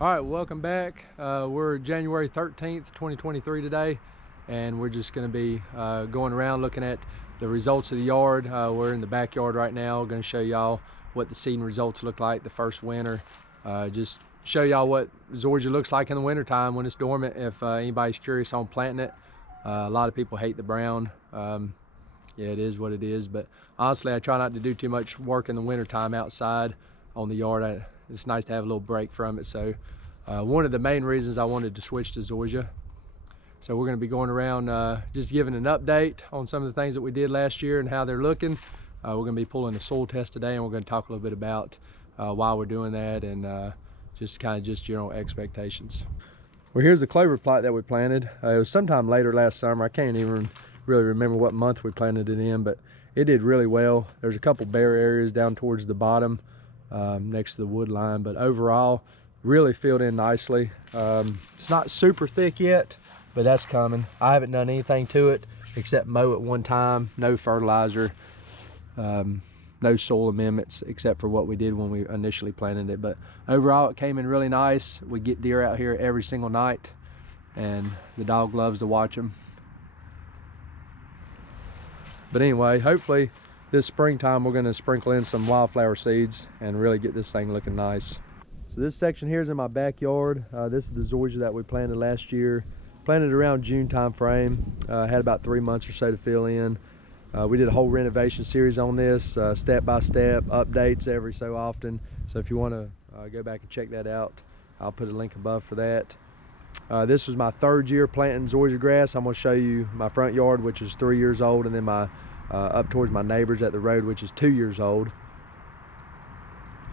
All right, welcome back. We're January 13th, 2023 today, and we're just going to be going around looking at the results of the yard. We're in the backyard right now. Going to show y'all what the seeding results look like the first winter. Just show y'all what zoysia looks like in the wintertime when it's dormant, if anybody's curious on planting it. A lot of people hate the brown. Yeah, it is what it is, but honestly, I try not to do too much work in the wintertime outside on the yard. It's nice to have a little break from it. So one of the main reasons I wanted to switch to zoysia. So we're going to be going around just giving an update on some of the things that we did last year and how they're looking. We're going to be pulling a soil test today, and we're going to talk a little bit about why we're doing that and just general expectations. Well, here's the clover plot that we planted. It was sometime later last summer. I can't even really remember what month we planted it in, but it did really well. There's a couple bare areas down towards the bottom next to the wood line, but overall really filled in nicely. It's not super thick yet, but that's coming. I haven't done anything to it except mow it one time. No fertilizer, no soil amendments except for what we did when we initially planted it. But overall it came in really nice. We get deer out here every single night, and the dog loves to watch them. But anyway, hopefully this springtime we're going to sprinkle in some wildflower seeds and really get this thing looking nice. So this section here is in my backyard. This is the zoysia that we planted last year. Planted around June time frame. Had about 3 months or so to fill in. We did a whole renovation series on this, step by step, updates every so often. So if you want to go back and check that out, I'll put a link above for that. This was my third year planting zoysia grass. I'm going to show you my front yard, which is 3 years old, and then my up towards my neighbors at the road, which is 2 years old.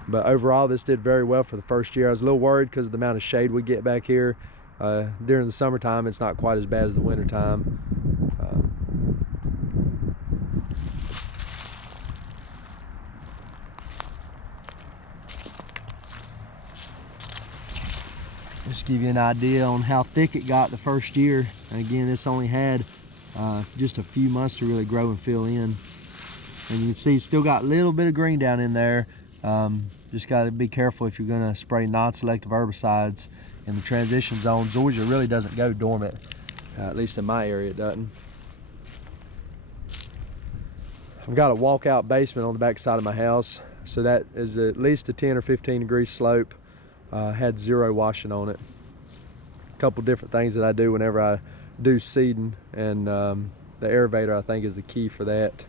But overall, this did very well for the first year. I was a little worried because of the amount of shade we get back here. During the summertime, it's not quite as bad as the wintertime. Just give you an idea on how thick it got the first year. And again, this only had just a few months to really grow and fill in. And you can see still got a little bit of green down in there. Just got to be careful if you're going to spray non-selective herbicides in the transition zone. Zoysia really doesn't go dormant, at least in my area it doesn't. I've got a walkout basement on the back side of my house, so that is at least a 10 or 15 degree slope. Had zero washing on it. A couple different things that I do whenever I do seeding, and the aerator I think is the key for that.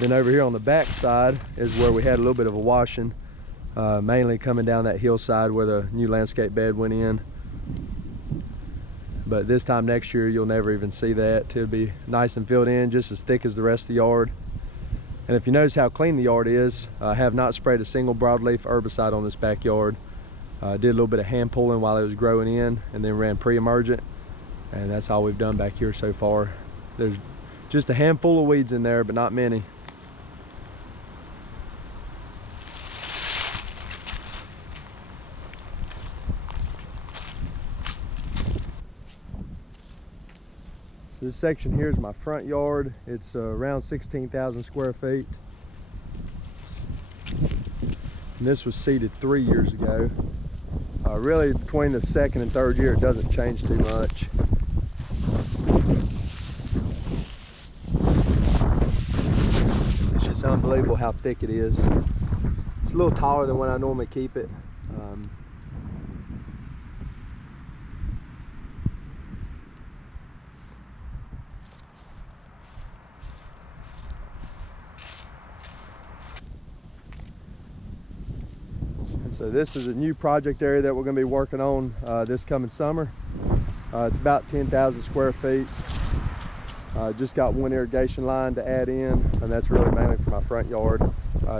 Then over here on the back side is where we had a little bit of a washing, mainly coming down that hillside where the new landscape bed went in. But this time next year, you'll never even see that. It'll be nice and filled in, just as thick as the rest of the yard. And if you notice how clean the yard is, I have not sprayed a single broadleaf herbicide on this backyard. Did a little bit of hand pulling while it was growing in, and then ran pre-emergent. And that's all we've done back here so far. There's just a handful of weeds in there, but not many. This section here is my front yard. It's around 16,000 square feet. And this was seeded 3 years ago. Really, between the second and third year, it doesn't change too much. It's just unbelievable how thick it is. It's a little taller than when I normally keep it. So this is a new project area that we're going to be working on this coming summer. It's about 10,000 square feet. Just got one irrigation line to add in, and that's really mainly for my front yard.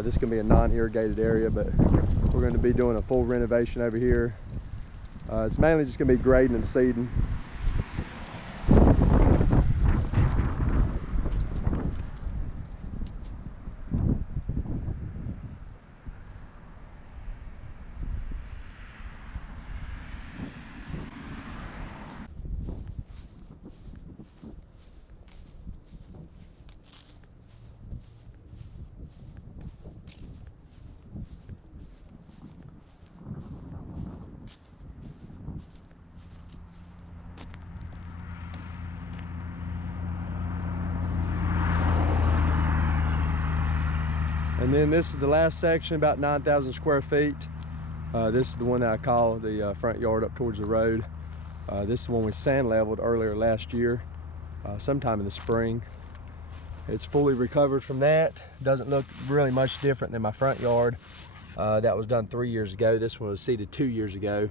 This is going to be a non-irrigated area, but we're going to be doing a full renovation over here. It's mainly just going to be grading and seeding. And then this is the last section, about 9,000 square feet. This is the one that I call the front yard up towards the road. This is the one we sand leveled earlier last year, sometime in the spring. It's fully recovered from that. Doesn't look really much different than my front yard. That was done 3 years ago. This one was seeded 2 years ago.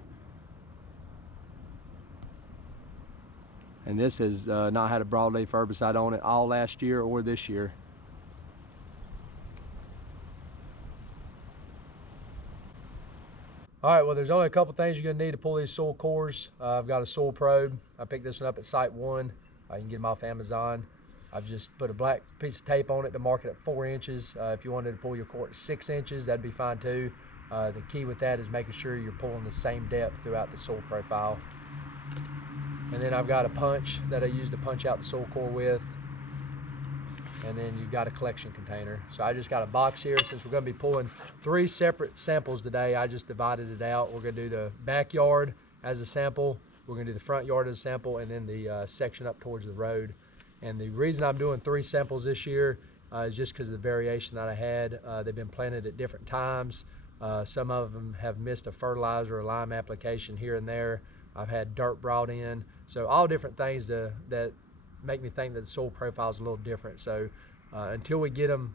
And this has not had a broadleaf herbicide on it all last year or this year. All right, well, there's only a couple things you're gonna need to pull these soil cores. I've got a soil probe. I picked this one up at Site 1. You can get them off Amazon. I've just put a black piece of tape on it to mark it at 4 inches. If you wanted to pull your core at 6 inches, that'd be fine too. The key with that is making sure you're pulling the same depth throughout the soil profile. And then I've got a punch that I use to punch out the soil core with. And then you've got a collection container. So I just got a box here. Since we're gonna be pulling 3 separate samples today, I just divided it out. We're gonna do the backyard as a sample, we're gonna do the front yard as a sample, and then the section up towards the road. And the reason I'm doing 3 samples this year is just because of the variation that I had. They've been planted at different times. Some of them have missed a fertilizer or lime application here and there. I've had dirt brought in. So all different things that make me think that the soil profile is a little different. So until we get them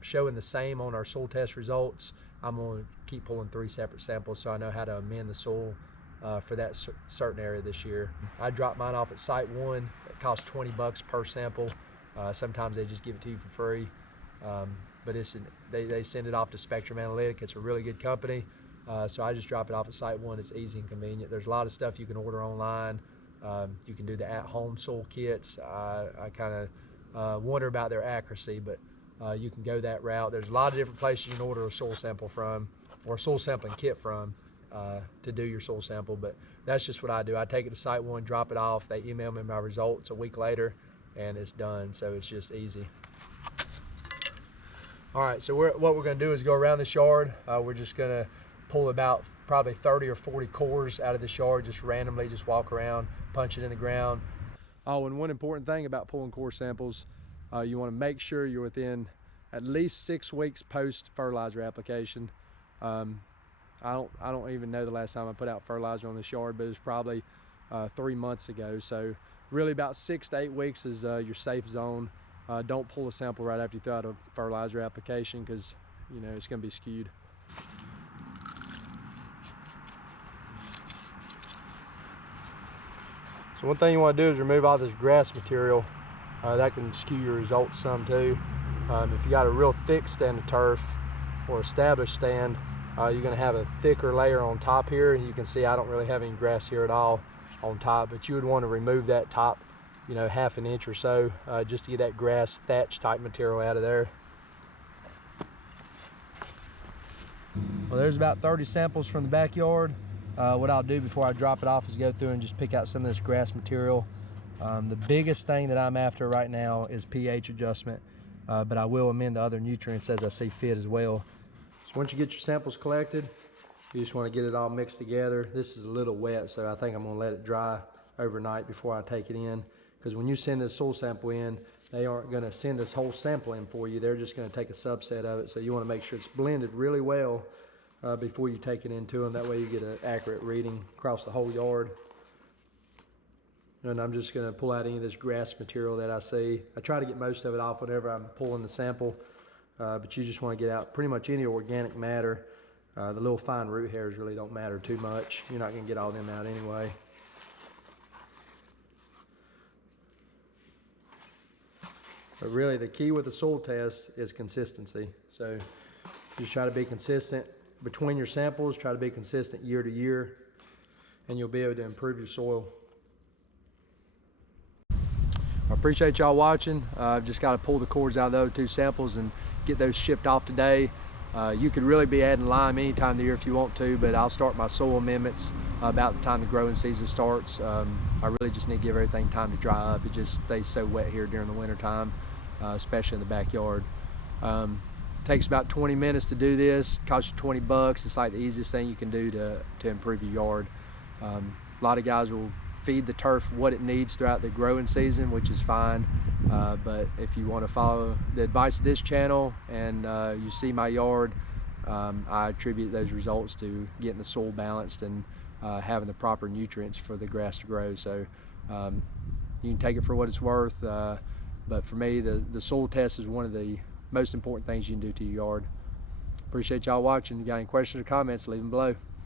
showing the same on our soil test results, I'm going to keep pulling 3 separate samples so I know how to amend the soil for that certain area this year. I dropped mine off at Site 1. It costs $20 per sample. Sometimes they just give it to you for free. But they send it off to Spectrum Analytic. It's a really good company. So I just drop it off at Site 1. It's easy and convenient. There's a lot of stuff you can order online. You can do the at-home soil kits. I kind of wonder about their accuracy, but you can go that route. There's a lot of different places you can order a soil sample from, or a soil sampling kit from, to do your soil sample. But that's just what I do. I take it to Site 1, drop it off. They email me my results a week later, and it's done. So it's just easy. All right, so what we're going to do is go around this yard. We're just going to pull about probably 30 or 40 cores out of this yard, just randomly, just walk around, punch it in the ground. Oh, and one important thing about pulling core samples, you want to make sure you're within at least 6 weeks post fertilizer application. I don't even know the last time I put out fertilizer on this yard, but it was probably 3 months ago. So really about 6 to 8 weeks is your safe zone. Don't pull a sample right after you throw out a fertilizer application, because you know it's going to be skewed. So one thing you want to do is remove all this grass material. That can skew your results some too. If you got a real thick stand of turf or established stand, you're going to have a thicker layer on top here, and you can see I don't really have any grass here at all on top, but you would want to remove that top, you know, ½ an inch or so, just to get that grass thatch type material out of there. Well, there's about 30 samples from the backyard. What I'll do before I drop it off is go through and just pick out some of this grass material. The biggest thing that I'm after right now is pH adjustment, but I will amend the other nutrients as I see fit as well. So once you get your samples collected, you just want to get it all mixed together. This is a little wet, so I think I'm going to let it dry overnight before I take it in, because when you send this soil sample in, they aren't going to send this whole sample in for you. They're just going to take a subset of it, so you want to make sure it's blended really well before you take it into them. That way you get an accurate reading across the whole yard. And I'm just going to pull out any of this grass material that I see. I try to get most of it off whenever I'm pulling the sample, but you just want to get out pretty much any organic matter. The little fine root hairs really don't matter too much. You're not going to get all them out anyway. But really the key with the soil test is consistency. So just try to be consistent between your samples, try to be consistent year to year, and you'll be able to improve your soil. I appreciate y'all watching. I've just got to pull the cores out of those 2 samples and get those shipped off today. You could really be adding lime any time of the year if you want to, but I'll start my soil amendments about the time the growing season starts. I really just need to give everything time to dry up. It just stays so wet here during the winter time, especially in the backyard. Takes about 20 minutes to do this. Costs you $20. It's like the easiest thing you can do to improve your yard. A lot of guys will feed the turf what it needs throughout the growing season, which is fine, But if you want to follow the advice of this channel and you see my yard, I attribute those results to getting the soil balanced and having the proper nutrients for the grass to grow. So you can take it for what it's worth, but for me, the soil test is one of the most important things you can do to your yard. Appreciate y'all watching. If you got any questions or comments, leave them below.